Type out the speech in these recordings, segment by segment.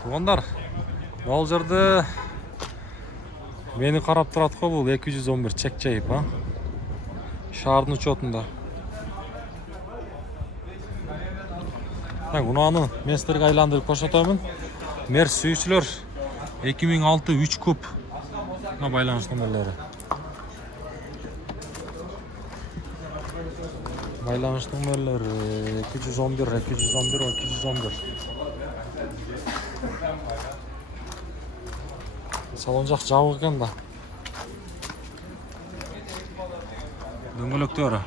Туғандар, бұл жерде мені қарап тұрады қой, бұл 211 чек жайып, шардың учетында. Ұнаны мен сіздерге айландырып көрсетемін. Мерс сүйіншілер 2006 3 куб байланыш номерлері. Байланыш номерлері 211, 211, 211. Салон жақ жабық екен да. Дөңгелектері.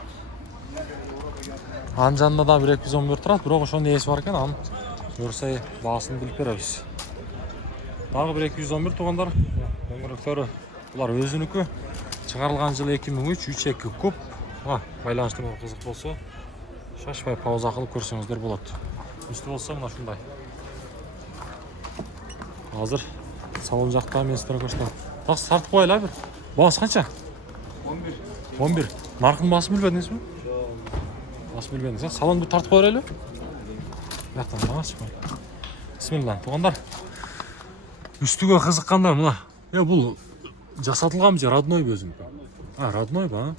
Ан жанында да 211 тұрады, бірақ ошон есі бар екен, аны көрсей бағасын біліп береміз. Дағы 211 туғандар. Дөңгелектері бұлар өзінікі. Шығарылған жылы 2003, 3-2 куб. Байланыштың қызық болса, шашпай пауза қылып көрсеңіздер болады. Үсті болса мына шундай. Hazır salon жақта мен сіздерге көрсетемін. Тақсы сартып қойылай бір. Бағасы қанша? 11. 11. Нарқын басын білбедіңіз бе? Басын білбедіңіз. Салон бір тартып қойылай. Яқтан баға шықпай. Бисмилла, туғандар. Үстіге қызыққандар мына. Бұл жасатылған же родной өзім. Родной ба?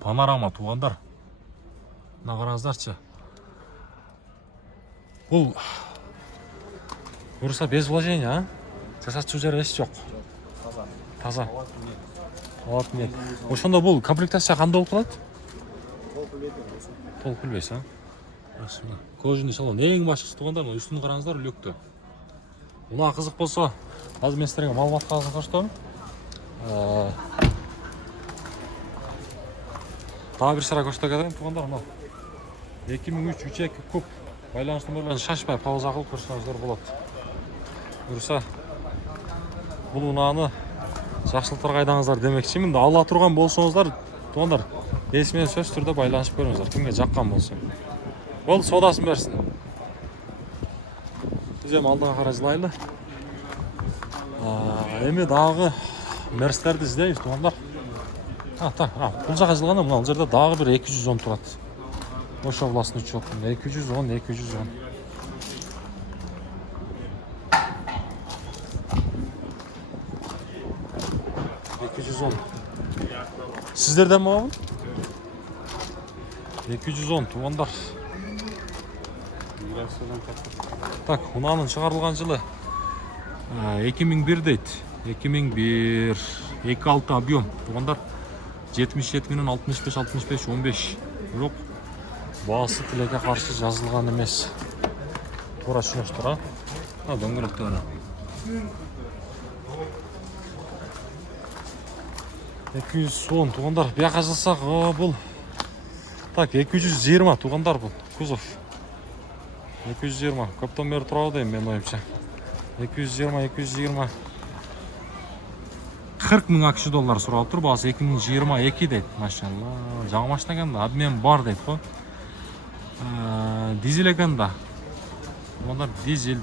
Панорама туғандар. Мына қараңыздаршы. Бұл Bursa без вложения, жасатчу жері еш жоқ. Таза. Алтын ет. Ошонда бұл комплектация қандай болып қалады? Толық білбейсіз, Кожаный салон. Ең басшысы туғандар, үстін қараңыздар, үлекті. Бұна қызық болса, қазір мен сіздерге малымат қағазын көрсетемін. Тағы бір сыра көрсетемін туғандар. 2003 3-2 куб. Байланыш номерлерін шашпай пауза қылып көрсеңіздер болады. Бұрса, бұл ұнаны жақшылықтар қайдаңыздар демекшімін. Алла тұрған болсаңыздар, туғандар, есімен сөз түрде байланышып көріңіздер. Кімге жаққан болсын. Ол содасын берсін. Біздем алдыға қарай жылайлы. Еме дағы мерстерді іздейміз, туғандар. Бұл жаққа жылғанда, бұл жерде дағы бір 210 тұрады. Оша власыны жоқ. 210, 210. Сіздерден ма бұл? 210 туғандар. Так, ұнаның шығарылған жылы 2001 дейді. 2001, 2.6 объем туғандар. 77 менен 65, 65, 15. Жоқ, бағасы тілеге қарсы жазылған емес. Тура түсінесіздер, дөңгелектері. 210 туғандар. Бияқа жасақ, бұл. Так, 220 туғандар бұл. Кузов. 220. Көптен бері тұрады мен ойымша. 220, 220. 40 мың ақш доллар сұралып тұр. Бағасы 2022 дейді. Машалла. Жаңа машина екен да. Обмен бар дейді қой. Дизель екен да. Онда дизель.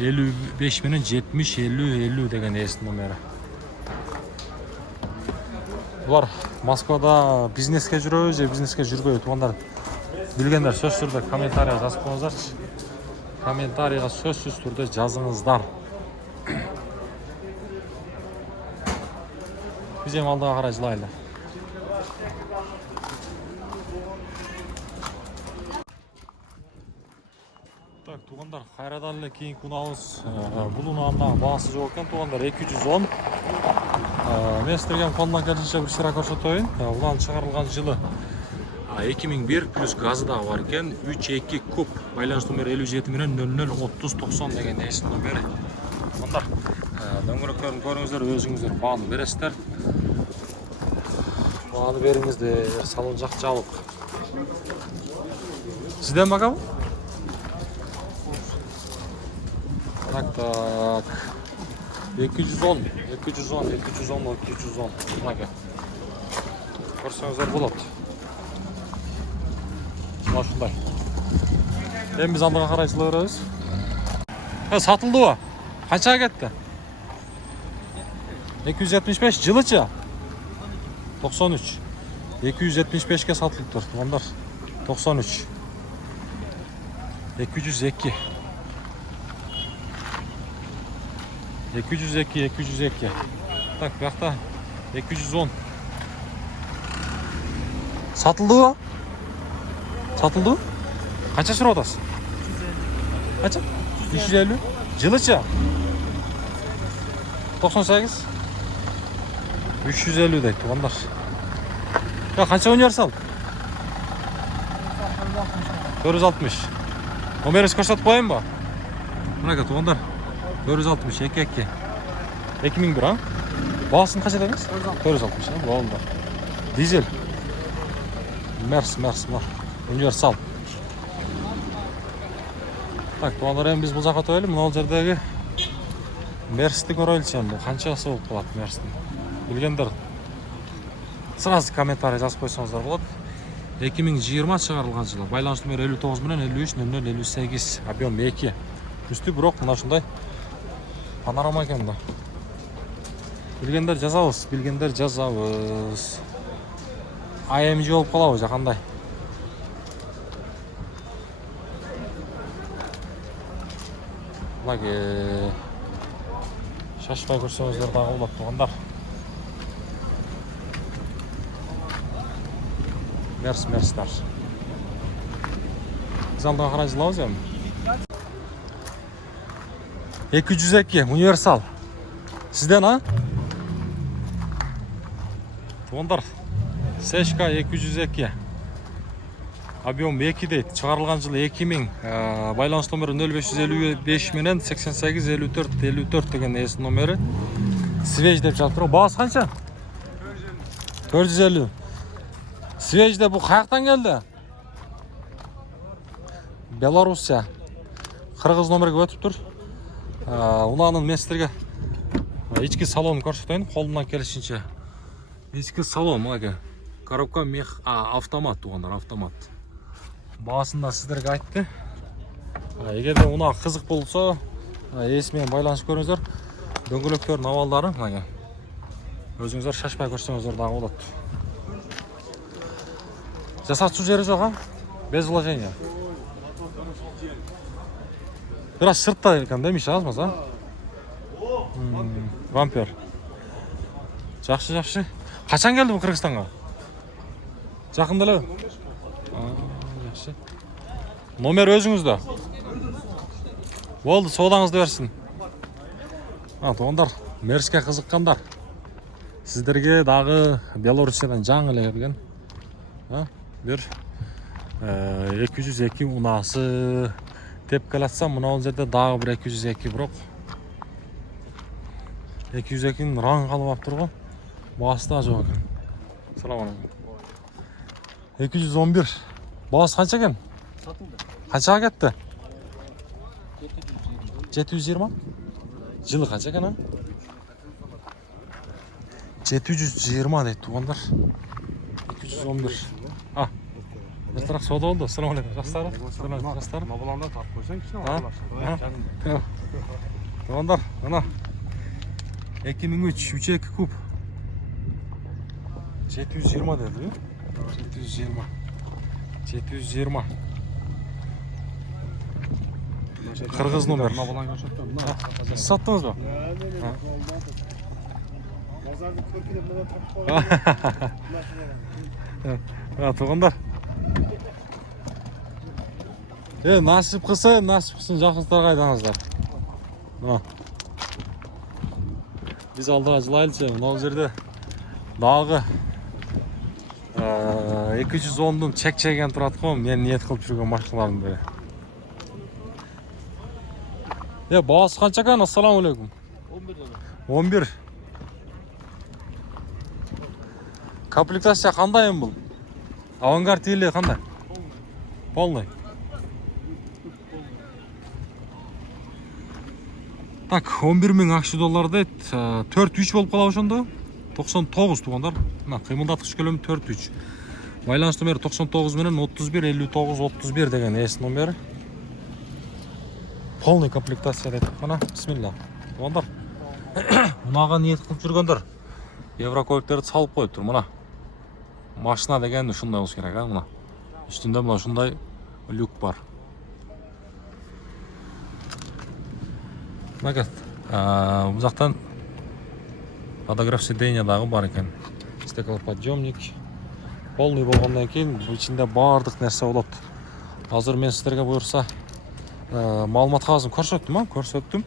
55 менен 70, 50 деген есін номері. Бұлар Москвада бизнеске жүрөбү же бизнеске жүрбөйбү туғандар билгендер сөзсүз түрдө комментарийга жазып коюңуздарчы. Комментарийга сөзсүз түрдө жазыңыздар. Биз эми алдыга карай жылайлы. Так, туғандар, кайрадан эле кийинки унабыз. Бул унаанын баасы жок экен, туғандар 210. Мен сіздерге қолынан келгенше бір сыра көрсетейін. Ұлан шығарылған жылы 2001 плюс газы да бар екен. 3-2 куб. Байланыс номері 57 менен 00-30-90 деген есім номері. Ондар дөңгелектерін көріңіздер, өзіңіздер бағаны бересіздер. Бағаны беріңіздер, салон жақ жабық. Сізден баға бұл? Так. 210. Мынакей. Көрсеңіздер болады. Шындай. Біз алдыға қарай жылы өрөбүз. Сатылды ба? Қаншаға кетті? 275 жылыча? 93. 275-ке сатылып тұр. Ондар 93. 202. 202. Так, bu yoqda 210. Satıldı mı? Satıldı mı? Kaça sıra odası? Kaça? 350. Cılıça? 98. 350 deydi tuğanlar. Ya kaça universal? 460. Numarası ko'rsatib qo'yaymi bu? Mana tuğanlar. 460 2. 2001 ha? Bağısını kaç ediniz? 460 ha, bu oldu. Dizel. Mers var. Universal. Так, туғандар эми биз бул жака өтөлү. Мына жердеги Мерсти көрөлүчү эми. Канчасы болуп калат Мерстин? Билгендер сразу комментарий жазып койсоңуздар болот. 2020 чыгарылган жылы. Байланыш номери 59 менен 53 0058. Объем 2. Үстү бирок мына ушундай панорама экен да. Билгендер жазабыз. AMG болуп калабы же кандай? Лаге шашпай көрсөңүздөр дагы болот тугандар. Мерстар. Залдан карай жылабыз эми. 202 универсал. Сизден а? Тугандар. Сешка 202. Объем 2 дейт. Чыгарылган жылы 2000. Байланыш номери 0555 менен 88 54 деген эс номери. Свеж деп жатыр. Баасы канча? 450. Свеж деп бу каяктан келди? Белоруссия. Кыргыз номерге өтүп тур. Унанын мен сиздерге ички салонун көрсөтөйүн, колумдан келишинче. Ички салон мага. Коробка мех, автомат тугандар, автомат. Баасында сиздерге айтты. Эгерде уна кызык болсо, эс менен байланышып көрүңүздөр. Дөңгөлөктөрдүн абалдары мага. Өзүңүздөр шашпай көрсөңүздөр дагы болот. Жасатчу жери жок, без вложения. Biraz sırtta ekan demiş azmaz ha. Vamper. Жақсы. Қашан келді бұл Қырғызстанға? Жақында эле. Жақсы. Номер өзүңүздө. Болды, саудаңызды берсин. Туғандар, Мерске кызыккандар. Сиздерге дагы Белоруссиядан жаңы эле келген. Бир 202 унасы теп келатсам, мына жерде дагы бир 202 бирок. 202-нин раңы калып алып турган. Баасы да жок экен. Салам алейкум. 211. Баасы канча экен? Сатылды. Канчага кетти? 720. Жылы канча экен а? 720 дейт тугандар. 211. Bir taraf soda oldu. Selam aleyküm. Жастар. Мабуланда тартып койсоң кичине алалар. Тугандар, мына 2003 3.2 куб. 720 dedi. 720. Kırgız номер. Sattınız mı? Тугандар. Насип кылсын, жакшылыктарга айдаңыздар. Биз алдыга жылайлычы, мына жерде дагы 210-дун чек-чеген турат го, мен ниет кылып жүргөн машиналардын бири. Баасы канча экен? Ассаламу алейкум. 11. Комплектация кандай эми бул? Авангард или кандай? Полный. Так, 11.000 ақш доллар дейт. 4-3 болуп калабы ошондо. 99 тугандар. Мына кыймылдаткыч көлөмү 4-3. Байланыш номери 99 менен 31 59 31 деген эс номери. Полный комплектация дейт. Мына, бисмилла. Тугандар. Мунага ниет кылып жүргөндөр еврокөлүктөрдү салып коюп тур. Мына. Машина деген ушундай болуш керек, мына. Үстүндө мына ушундай люк бар. мына бұл жақтан фотограф сиденья дағы бар екен. Стеклоподъемник полный болғаннан кейін ішінде бардық нәрсе болады. Азыр мен сіздерге бұйырса маалымат қағазын көрсеттім.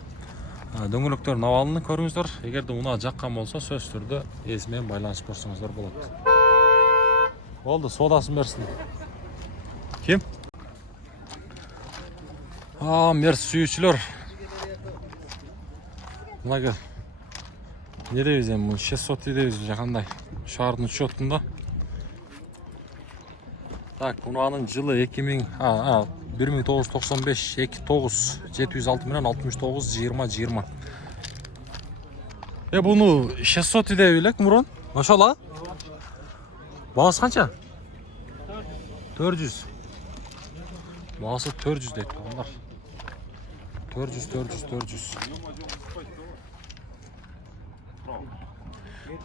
Дөңгелектер навалыны көріңіздер. Егер де ұна жаққан болса, сөз түрді есімен байланысып көрсеңіздер болады. Болды, содасын берсін. Кем? Мерс сүйішілер. Мұнағы не дейіз ем? 600 дейіз жақандай. Шардың үшеттінде. Так, ұнаның жылы 1995, 29, 706 менен 69, 20, 20. Бұны 600 деп елек, Мұрон? Машалла? Бағасы қанша? 400. Бағасы 400 дейді. 400.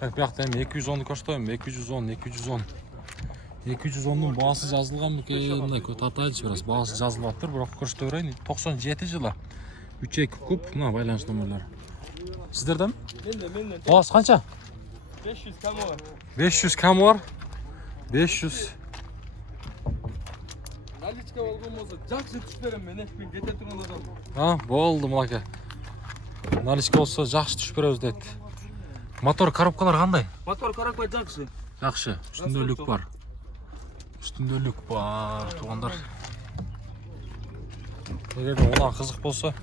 Так, бұяқта 210-ды көрсетейім. 210-ның бағасы жазылған мүкейін. Татайыншы біраз бағасы жазылып аттыр. Бірақ көрсете өрейін. 97 жылы. 3-2 күп. Мұна байланыс номерлері. Сіздерден? Менде. Бағасы қанша? 500 кәмі бар. 500 кәмі бар? 500. Наличка болған болса, жақсы түшперем мен екпен кете тұрған адам. Болды мұлаке. Наличка болса жақсы түш береміз дейді. Мотор коробкалар қандай? Мотор коробка жақсы. Жақсы. Үстінде люк бар. Туғандар. Егер де ona қызық болса,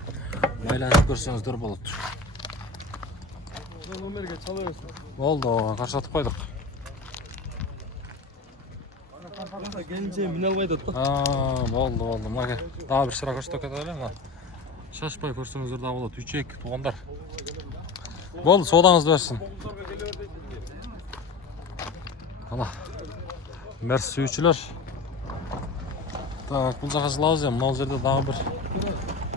байланысып көрсеңіздер болады. Номерге чала берсін. Болды, қаршатып қойдық. Келінше мін албайды отты. Болды. Мұнаке. Дағы бір шыра көрсетіп кетеді. Шашпай көрсеңіздер да болады. 3-2 туғандар. Болды, содаңызды берсін. Мерс сүйішілер. Так, бұл жаққа жылауыз ем. Мынау жерде дағы бір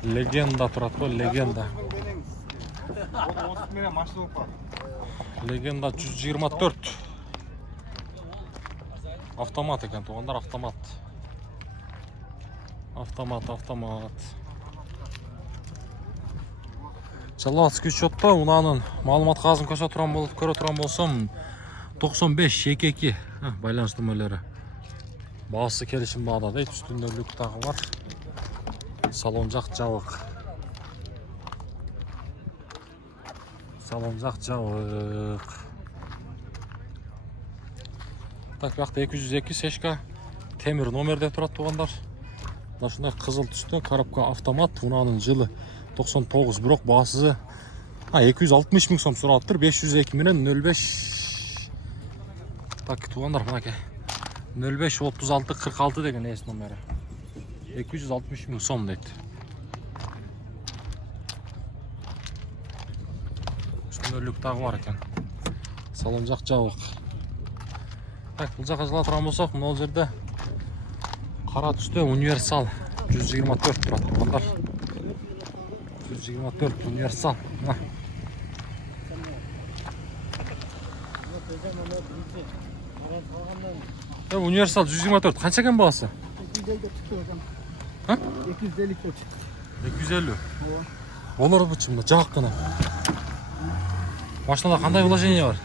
легенда тұрады ғой, легенда. Легенда 124. Автомат екен, туғандар автомат. Автомат. Жалғат скриншотта ұнаның маалымат қағазын көре тұрған болсам 95-22 байланыс нөмірлері. Бағасы келісім бағда дейді, үстінде люк тағы бар. Салон жақ жабық. Так, бұяқта 202 сешка темір номерде тұрады туғандар. Нашындай қызыл түсті коробка автомат. Ұнаның жылы 99, бірақ бағасы 260 мың сом сұрап тұр. 502 менен 05. Так, туғандар мұнаке. 05-36-46 деген ес номері. 260 мың сом дейді. Үстінде люк тағы бар екен. Салон жақ жабық. Так, бұл жаққа жыла тұрған болсақ, мұнал жерде қара түсті универсал 124 тұрады туғандар. 124 универсал. Универсал 124. Қанша екен бағасы? 250 деп. 250. Олар бұчымда жақ қана. Машинада қандай вложение бар?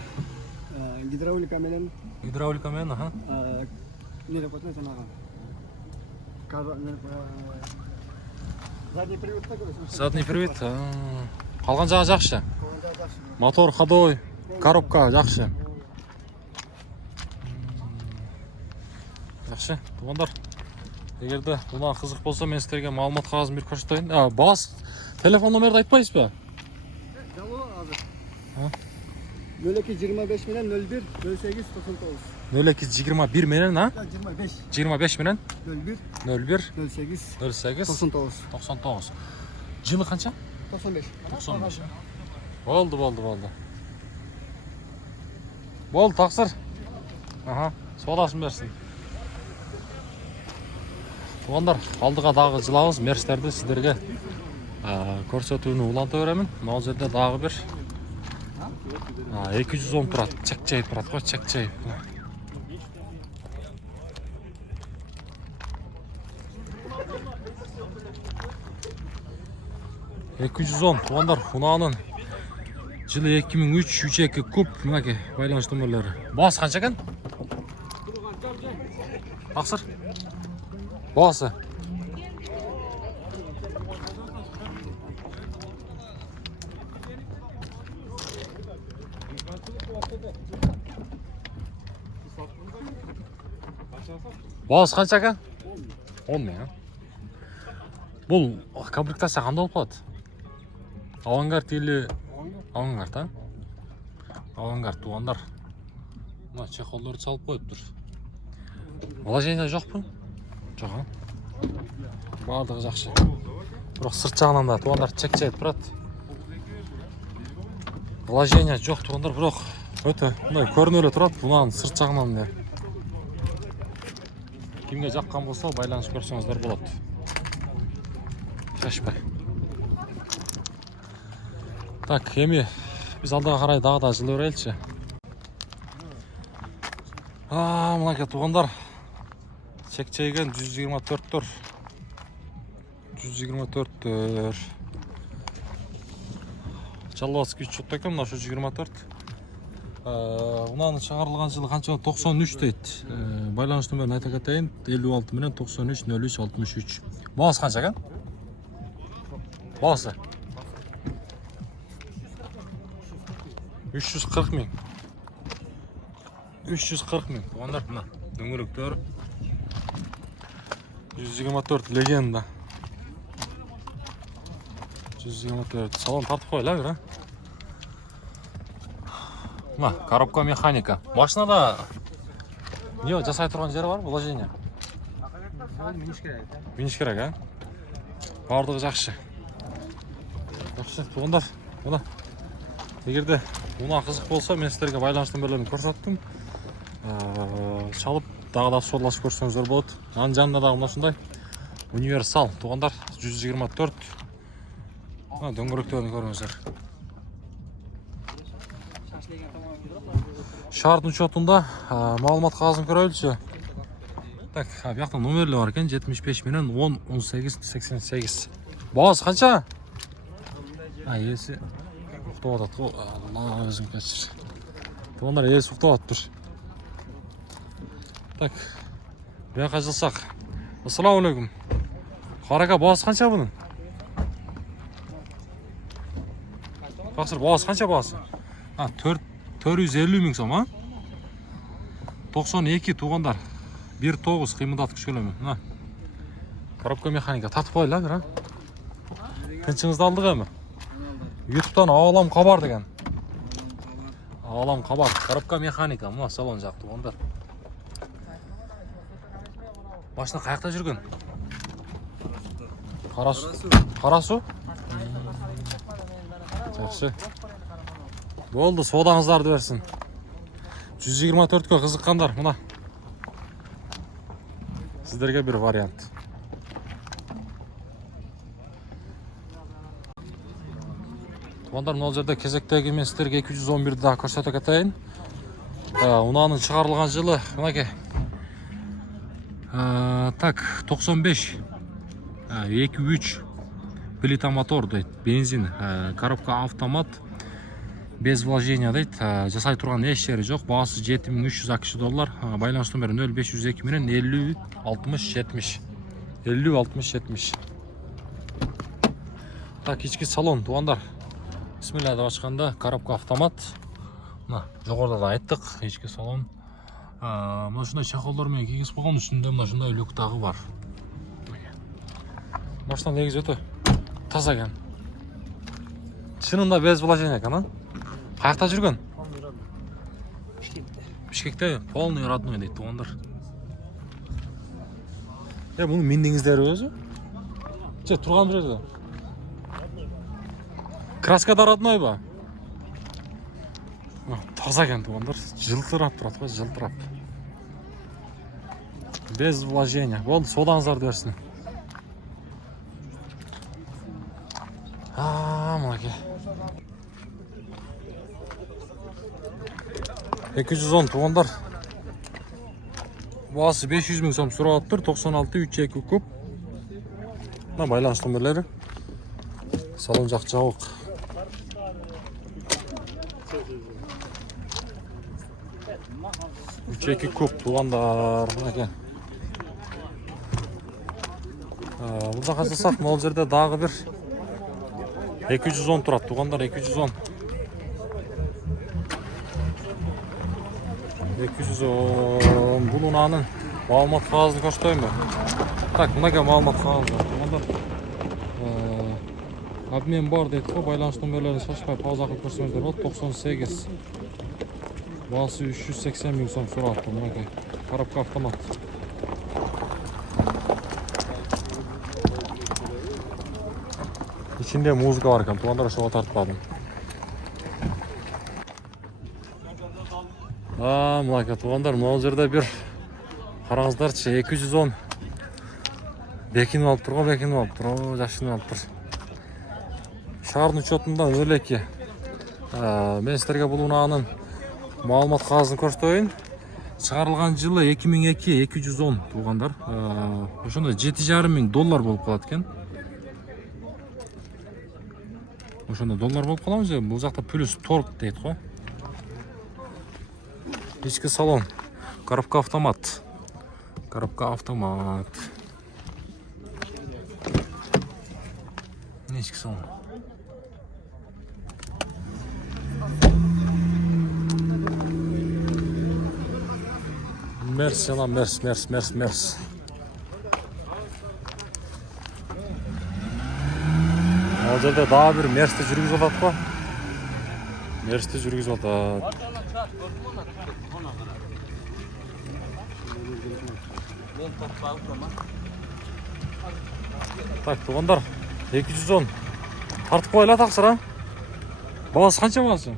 Гидравликамен. Аха. Не деп отыр жаңағы. Задний привод та көресің. Задний привод. Қалған жағы жақсы. Мотор ходовой, коробка жақсы. Жақсы. Туғандар. Егерде бұна қызық болса, мен сіздерге маалымат қағазын бір көрсетейін. Бас телефон номерді айтпайсыз ба? Жало азыр. 0225 менен 01 08 99. 0221 менен, 25 менен 01 08 08 99. Жылы қанша? 95. Болды. Болды, тақсыр. Содасын берсін. Туғандар, алдыға дағы жылауыз мерстерді сіздерге көрсетуіні ұланты өремін. Мал жерде дағы бір 210 тұрады. Чек-чайып тұрады ғой, чек-чайып. 210 туғандар ұнағының жылы 2003-32 куб. Мынаке байланыш нөмірлері. Бағасы қанша екен? Ақсыр? Бағасы? Бағасы қанша екен? 10 мың, Бұл комплектация қандай болып қалады? Авангард или авангард, Авангард туғандар. Мына чехолдарды салып қойып тұр. Вложение жоқ бұл? Жоқ, барлығы жақсы. Бірақ сырт жағынан да туғандар чек-чек тұрады. Вложение жоқ туғандар, бірақ өте көрінөлі тұрады. Бұнан сырт жағынан да. Кімге жаққан болса байланыс көрсеңіздер болады. Шашпай. Так, еме біз алдаға қарай дағы да жылы өрелші. Мынаке туғандар чек-чейген 124 тұр. 124 тұр. Жалбасы күш жұтты екен, мына 124. Ұнаны шығарылған жылы қанша 93 дейді. Байланыс нөмірін айта кетейін 56 менен 93 03 63. Бағасы қанша екен? Бағасы 340 мың. 340 мың. Туғандар мына дөңгелектер 124 легенда. 124 салон тартып қойылар, Мына коробка механика. Машинада не жасай тұрған жері бар, вложение? Миниш керек, Бардығы жақшы. Жақсы, туғандар. Мына егерде мұна қызық болса, мен сіздерге байланыс нөмірлерін көрсеттім. Шалып, дағыда сорласып көрсеңіздер болады. Аның жанында дағы мына сондай универсал туғандар 124. Дөңгелектерін көріңіздер. Шардың учетында мағлұмат қағазын көрелікші. Так, бияқтан номерлі бар екен 75 менен 10 18 88. Бағасы қанша? Есі ұқтап атады. Алла өзім кәшір. Туғандар есі ұқтап атып тұр. Так, бияқа жылсақ. Ассаламу алейкум. Қараға бағасы қанша бұның? Бақсыр, бағасы қанша бағасы? 450 мың сом, 92 туғандар. 1.9 қимылдатып күшкелемін. Коробка механика татып қойылар, Қыншыңызды алдық әмі? Ютубтан Ağalam Kabar деген. Ağalam Kabar. Коробка механика. Мұна салон жақ туғандар. Машина қаяқта жүрген? Қарасу? Жақсы. Болды, содаңыздарды берсін. 124-ке қызыққандар, мұна. Сіздерге бір вариант. Туғандар, мұнал жерде кезектегі мен сіздерге 211-ді дағы көрсетіп кетейін. Ұнаның шығарылған жылы, мұнаке. Так, 95. 2-3. Плита мотор дейді, бензин, коробка автомат. Без вложения дейді, жасай тұрған еш жері жоқ. Бағасы $7300 AKŞ. Байланыс нөмірі 0502 менен 50 60 70. 50 60 70. Так, içki салон туғандар. Бисмилля деп ашқанда коробка автомат. Мына жоғарыда да айттық, içki салон. Мына шындай чехолдармен кигіз қойған, үстінде мына шындай люк тағы бар. Машина негіз өте таза екен. Шынында без вложения екен, Қаяқта жүрген? Бішкекте полный родной дейді туғандар. Бұның мендіңіздері өзі? Тұрған бір еді. Краскада родной ба? Таза екен туғандар. Жылтырап тұрады ғой, жылтырап. Без вложения. Болды, содаңыздарды берсін. Мұнаке. 210 туғандар. Бағасы 500 мың сом сұрап тұр. 96 32 куб. Байланыс нөмірлері. Salon жақ жауық. Үчеки көп туғандар. Бұлда қазасақ, мол жерде дағы бір 210 тұрады. Туғандар 210. 210. Бұл ұнанын мағлұмат қағазын көштойын ба? Так, мұнаға мағлұмат қағазы бар. Туғандар обмен бар дейді қой, байланыс номерлерін шашпай пауза қылып көрсеңіздер болады. 98. Басы 380 000 сом сұрады. Мұнаға коробка автомат. İçinde muzika var ekan, туғандар шоға тартпадым. Мұнақа туғандар, мынау жерде бір қараңыздаршы, 210 бекініп алып тұр ғой, бекініп алып тұр, жақшынып алып тұр. Шардың учетында өлеке. Мен сіздерге бұл ұнағының мағлұмат қағазын көрсетейін. Шығарылған жылы 2002 210 туғандар. Ошонда $7,5 мың болып қалады екен. Ошонда доллар болып қаламыз же, бұл жақта плюс торг дейді ғой. Ішкі салон, коробка автомат. Коробка автомат. Ішкі салон. Мерс, ана мерс. Ол жерде дағы бір мерсті жүргізіп атады қой. Мерсті жүргізіп атады. Так, туғандар 210 тартып қойла тақсыра. Бағасы қанша бағасы?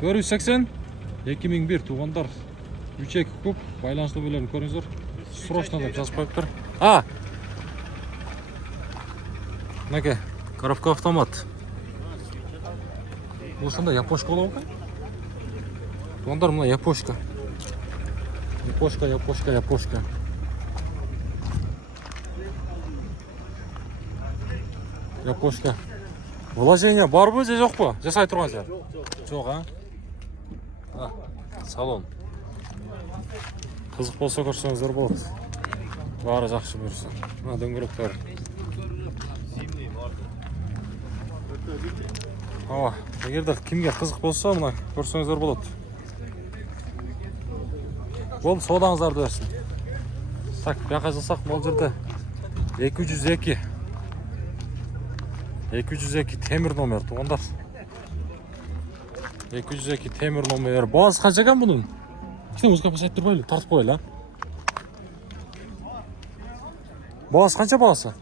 480. 2001 туғандар. 3-2 көп. Байланыс номерлерін көріңіздер. Срочно деп жазып қойып тұр. Мінеке, коробка автомат. Бұл сонда япошка болу ма? Туғандар, мына япошка. Япошка. Япошка. Вложение бар ба, же жоқ па? Жасай тұрған жер? Жоқ, салон. Қызық болса көрсеңіздер болады. Бары жақсы бұйырса. Мына дөңгелектер. Егерде кімге қызық болса, мына көрсеңіздер болады. Болды, содаңыздарды берсін. Так, бияқа жасақ, мол жерде 202 темір номер туғандар. 202 темір номер. Бағасы қанша екен бұның? Кішкене музыка басайып тұрмайлы, тартып қойылы. Бағасы қанша бағасы?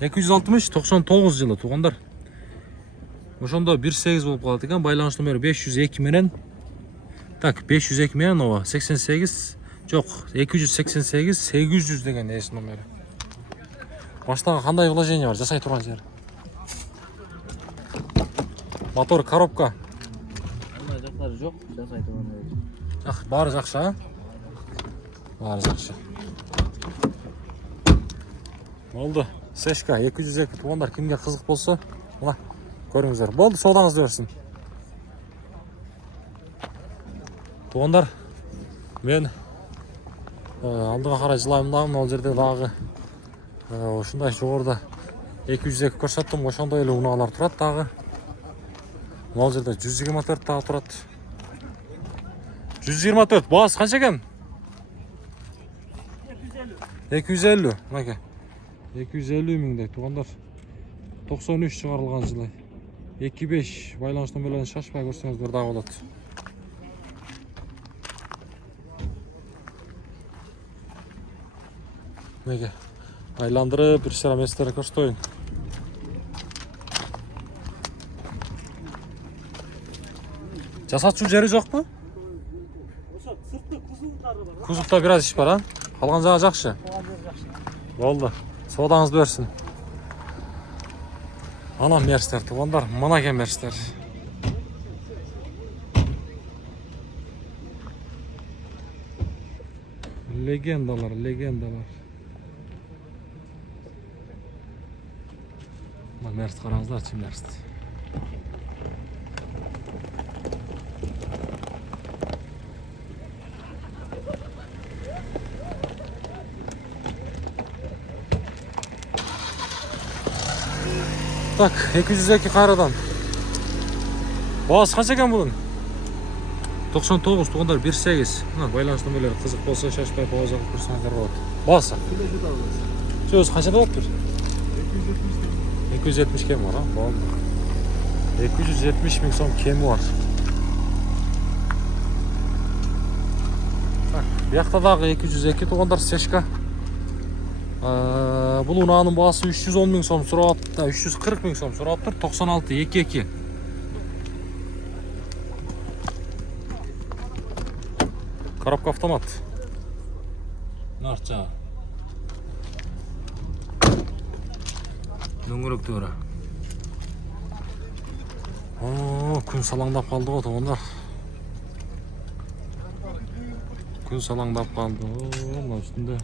260-99 жылы туғандар. Ошонда 1.8 болып қалады екен. Байланыс номері 502 менен. Так, 502 менен ова 88. Жоқ, 288 800 деген ес номері. Баштағы қандай вложение бар, жасай тұрған жер. Мотор, коробка. Ондай жақтары жоқ, жасай тұрған жер. Бары жақсы, Бары жақсы. Болды. Сешка 202 туғандар, кімге қызық болса, мына көріңіздер. Болды, содаңызды берсін. Туғандар, мен алдыға қарай жылаймын, ол жерде дағы ошындай жоғырда 202 көрсеттім, ошондай елі ұналар тұрады дағы. Ол жерде 124 дағы тұрады. 124, бағасы қанша екен? 250. Мәке. 250 мыңдай туғандар. 93 шығарылған жылы. 25 байланыс номерлерін шашпай көрсеңіздер дағы болады. Мәке. Айландырып, бір шара местері көрсетейін. Жасатшы жері жоқ па? Кузовта біраз іш бар, қалған жағы жақшы? Болды. Содаңызды берсін. Ана мерстер туғандар, мұнаке мерстер. Легендалар. Mына Mercedes қараңыздаршы, Mercedes. Так, 202 қайрадан. Бағасы қанша екен бұның? 99 туғандар 18. Мына байланыс нөмірлері қызық болса шашпай пауза қылып көрсеңіздер болады. Бағасы? Сөз қаншада болып тұр? 270 кем бар, болды. 270 мың сом кемі бар. Бұяқтадағы 202 туғандар сешка. Бұл ұнаның бағасы 310 мың сом сұрап, 340 мың сом сұрап тұр, 96-22. Коробка автомат. Нарча. Дөңгелектері. Күн салаңдап қалды ғой туғандар. Күн салаңдап қалды. Мына үстінде.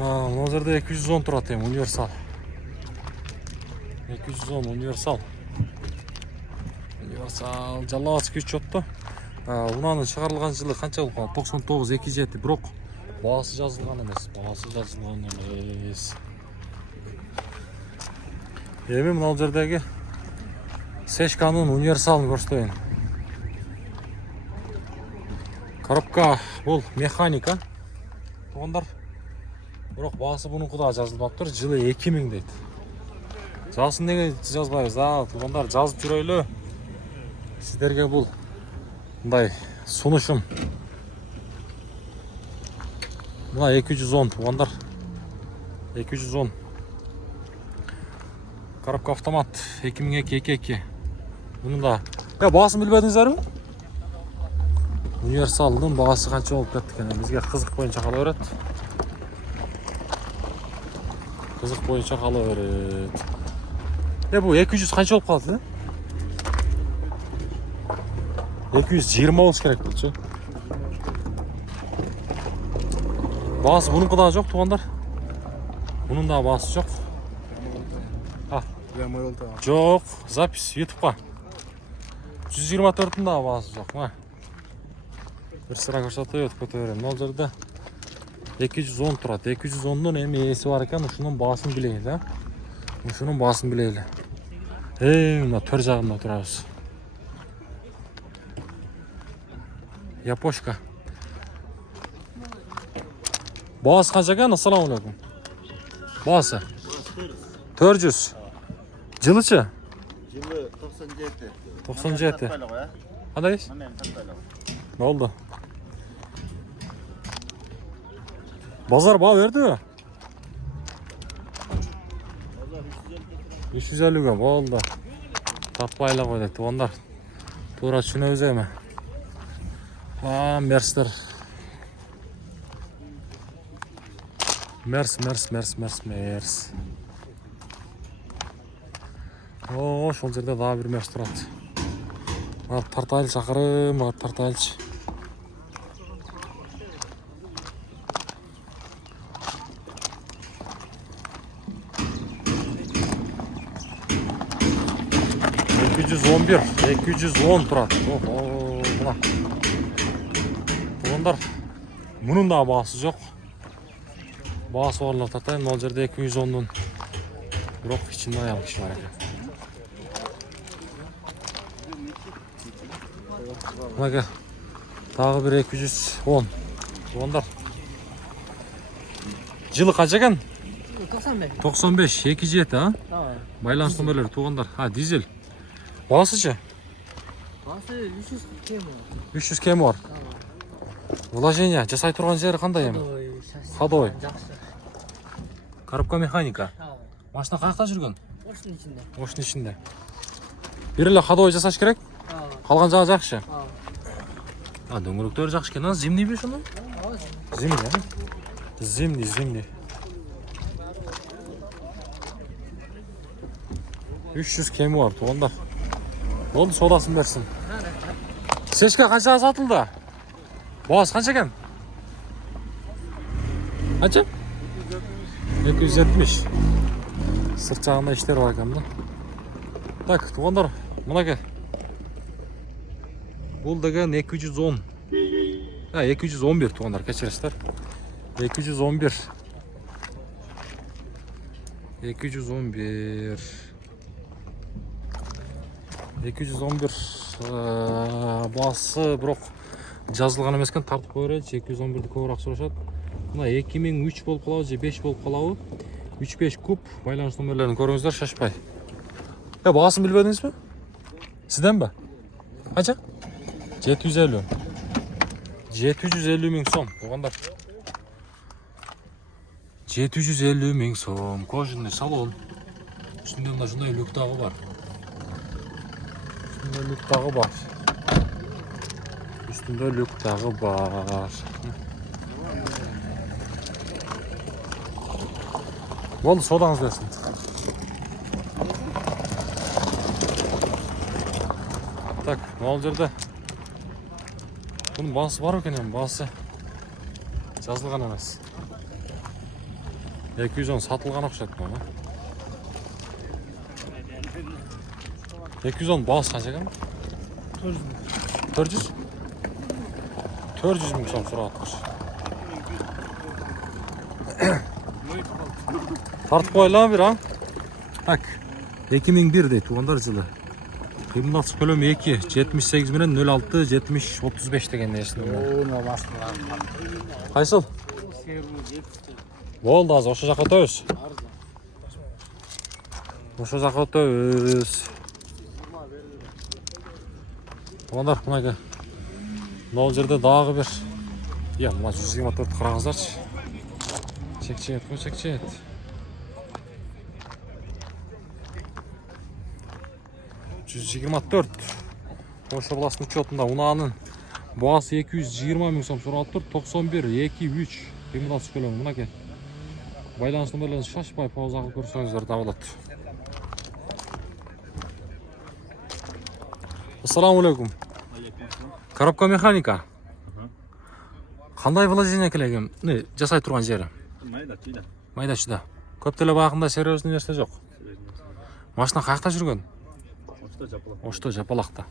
Мына жерде 210 тұрады ем, универсал. 210 универсал. Универсал Жалаватский учетта. Унаның шығарылған жылы қанша болып қалды? 99-27. Бірақ бағасы жазылған емес. Бағасы жазылған емес. Еме мына жердегі сешканың универсалын көрсетейін. Коробка бұл механика. Туғандар. Бірақ бағасы бұның құда жазылмап тұр. Жылы 2000 дейді. Жасын неге жазбайыз? Туғандар жазып жүрөйлі. Сіздерге бұл бұндай сұнышым. Бұна 210 туғандар. 210. Коробка автомат 2002-22. Бұның да бағасын білбедіңіздер ме? Универсалдың бағасы қанша болып кетті екен. Бізге қызық бойынша қала береді. Қызық бойынша қала береді. Бұл 200 қанша болып қалды? 220 болсы керек бұл. Бағасы бұның құда жоқ туғандар. Бұның да бағасы жоқ. Жоқ, запись YouTube'қа. 124-дің да бағасы жоқ. Бір sıra көрсетіп көтеремін. Ол жерде 210 тұрады. 210-ның әме есі бар екен, ұшының бағасын білейлі. Ұшының бағасын білейлі. Мына төр жағында тұрауыз. Япошка. Бағасы қанша екен? Ассаламу алейкум. Бағасы? 400. Жылычы? Жылы 97. 97. Қандай? Ne oldu? Bazar bağ verdi mi? 350 gram oldu. Tapayla koyduk onlar. Tuğra şuna özeme. Mersler. Mers. Şol жерде daha bir mers turadi. Tartaylı çakırım, tartaylı. $211, 210 тұрады. Мына. Бұғандар, мұның да бағасы жоқ. Бағасы орлар тартайын, ол жерде 210-ның. Бірақ ішінде аял кіші бар екен. Бұнаға тағы бір 210. Бұғандар. Жылы қанша екен? 95. 95, 27, байланыс нөмірлері туғандар. Дизель. Бағасычы? Бағасы 300 кем. 300 кем бар. Вложение жасай тұрған жері қандай ем? Ходой. Коробка механика. Машина қаяқта жүрген? Оштың ішінде. Берілі ходой жасаш керек? Қалған жағы жақшы? Дөңгелектері жақшы екен. Зимний бе шыны? Зимний. 300 кемі бар туғандар. Болды, содасын берсін. Сешка қаншаға сатылды? Бағасы қанша екен? Qancha? 270. Sırt жағында işler var ekan da. Так, туғандар, мынаке. Бұл деген 210. 211 туғандар, кешіріңіздер. 211. 211. 211 басы бирок жазылган эмес экен, тартып кое берет. 211ди көбүрөөк сурашат. Мына 2003 болуп калабы же 5 болуп калабы? 3-5 куб байланыш номерлерин көрүңүздөр, шашпай. Бағасын билбедиңиз бе? Сизден бе? Қанша? 750. 750 миң сом, туғандар. 750 миң сом, кожаный салон. Үстінде мына жындай люк тағы бар. Үстінде люк тағы бар. Üstünde lük dağı var. Oldu, sodanız versin. Tak, ne olacak? Bunun bağısı var mı yani? Bağısı жазылған емес. 210 satılған okşat mı? 210 bağısı kaç ekan? 400. 400 ming so'm so'rayapmiz. Tartib qo'yinglar bir ha. Tak. 2001 deydi, tuğanlar yılı. Kıyımlatık bölümü 2, 78 bilen 06, 70, 35 деген несін. Қайсыл? Болды, аз ошо жаққа өтөбүз. Ошо жаққа өтөбүз. Туғандар, мынайга. Мынау жерде дағы бір. Иә, мына 124 қараңыздаршы. Чек-чек, қой чек-чек. 124. Ош областының учетында ұнағының бағасы 220 миң сом сұрап тұр. 91, 2, 3. Криминалсыз көлемі мұна кен. Байланыс номерлерін шашпай пауза қылып көрсеңіздер табылады. Ассаламу алейкум. Коробка механика. Қандай вложение келеген? Не, жасай тұрған жері? Майда-шыда. Көптелі бағында сервисный нәрсе жоқ. Машина қаяқта жүрген? Ошто жапалақта.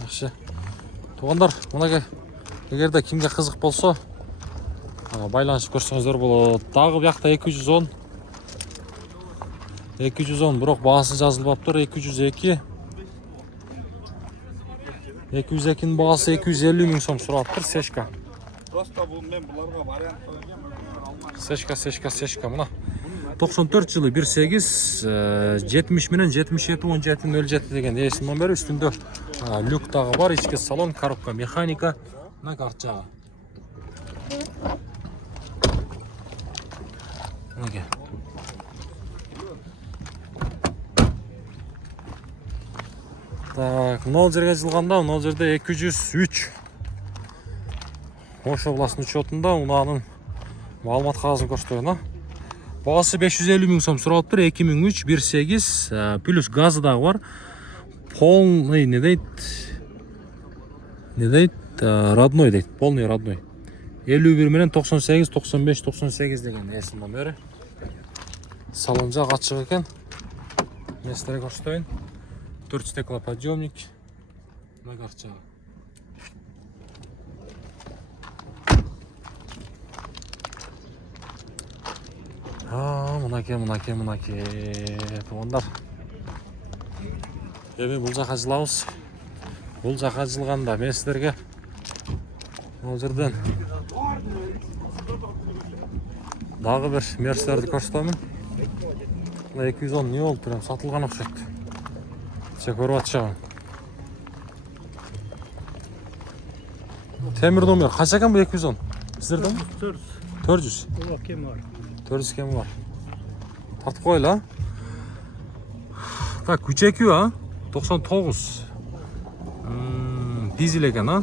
Жақсы. Туғандар, мұнаға егерде кімге қызық болса, байланышып көрсеңіздер болады. Дағы бұяқта 210. 210, бірақ бағасы жазылып тұр. 202. 202'nin бағасы 250 миң сом сұрап тұр. Сешка. Сешка. Мұна. 94 жылы 1.8, 70 менен 77, 17, 07 деген есім номері. Үстінде люк тағы бар, ішкі салон, коробка механика, на карт жағы. Мұнеге. Так, мынау жерге жылғанда, мынау жерде 203. Ош областының учетында ұнаның маалымат қағазын көрсетеді. Бағасы 550 миң сом сұрап тұр. 2003, 1.8, плюс газы дағы бар. Полный, не дейді? Родной дейді. Полный родной. 51 менен 98, 95, 98 деген есім номері. Салон жақ açıq екен. Местере көрсетейін. 4 стеклоподъемник. На карт жағы. Мұнаке. Туғандар. Еме бұл жаққа жылауыз. Бұл жаққа жылғанда мен сіздерге ол жерден дағы бір мерстерді көрсетемін. 210 не олды тұрам, сатылған оқшайды. Сен көріп атшағын. Темір номер, қанша екен бұл 210? Сіздердің? 400. 400 кем var. Tartıp koy la. Tak, güç ekiyor ha. 99. Dizel eken ha.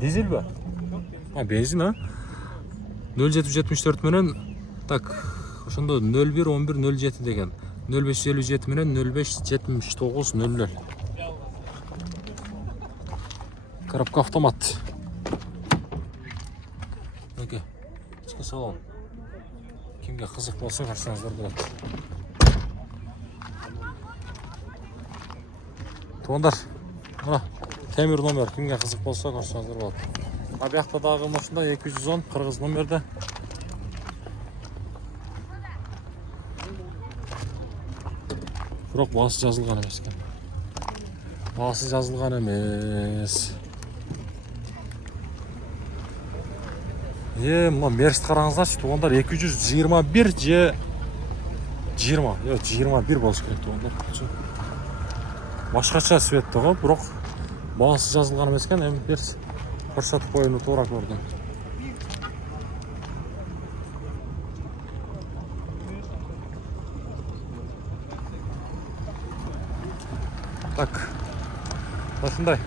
Dizel be. Ha, benzin ha. 0774 menen tak. Oşunda 01 11 07 degen. 0557 menen 0579 00. Коробка автомат. ішкі салон. Кімге қызық болса қарсаңыздар болады. Туғандар, мына темір номер кімге қызық болса қарсаңыздар болады. Абияқтадағы машина 210 қырғыз номерді. Бірақ басы жазылған емес екен. Басы жазылған емес. Мына мерсті қараңыздаршы, туғандар 221 же 20. 21 болуш керек туғандар. Башқаша светті ғой, бірақ басы жазылған емес екен. Эми берс көрсөтүп коюуну туура көрдүм. Так. Ушундай.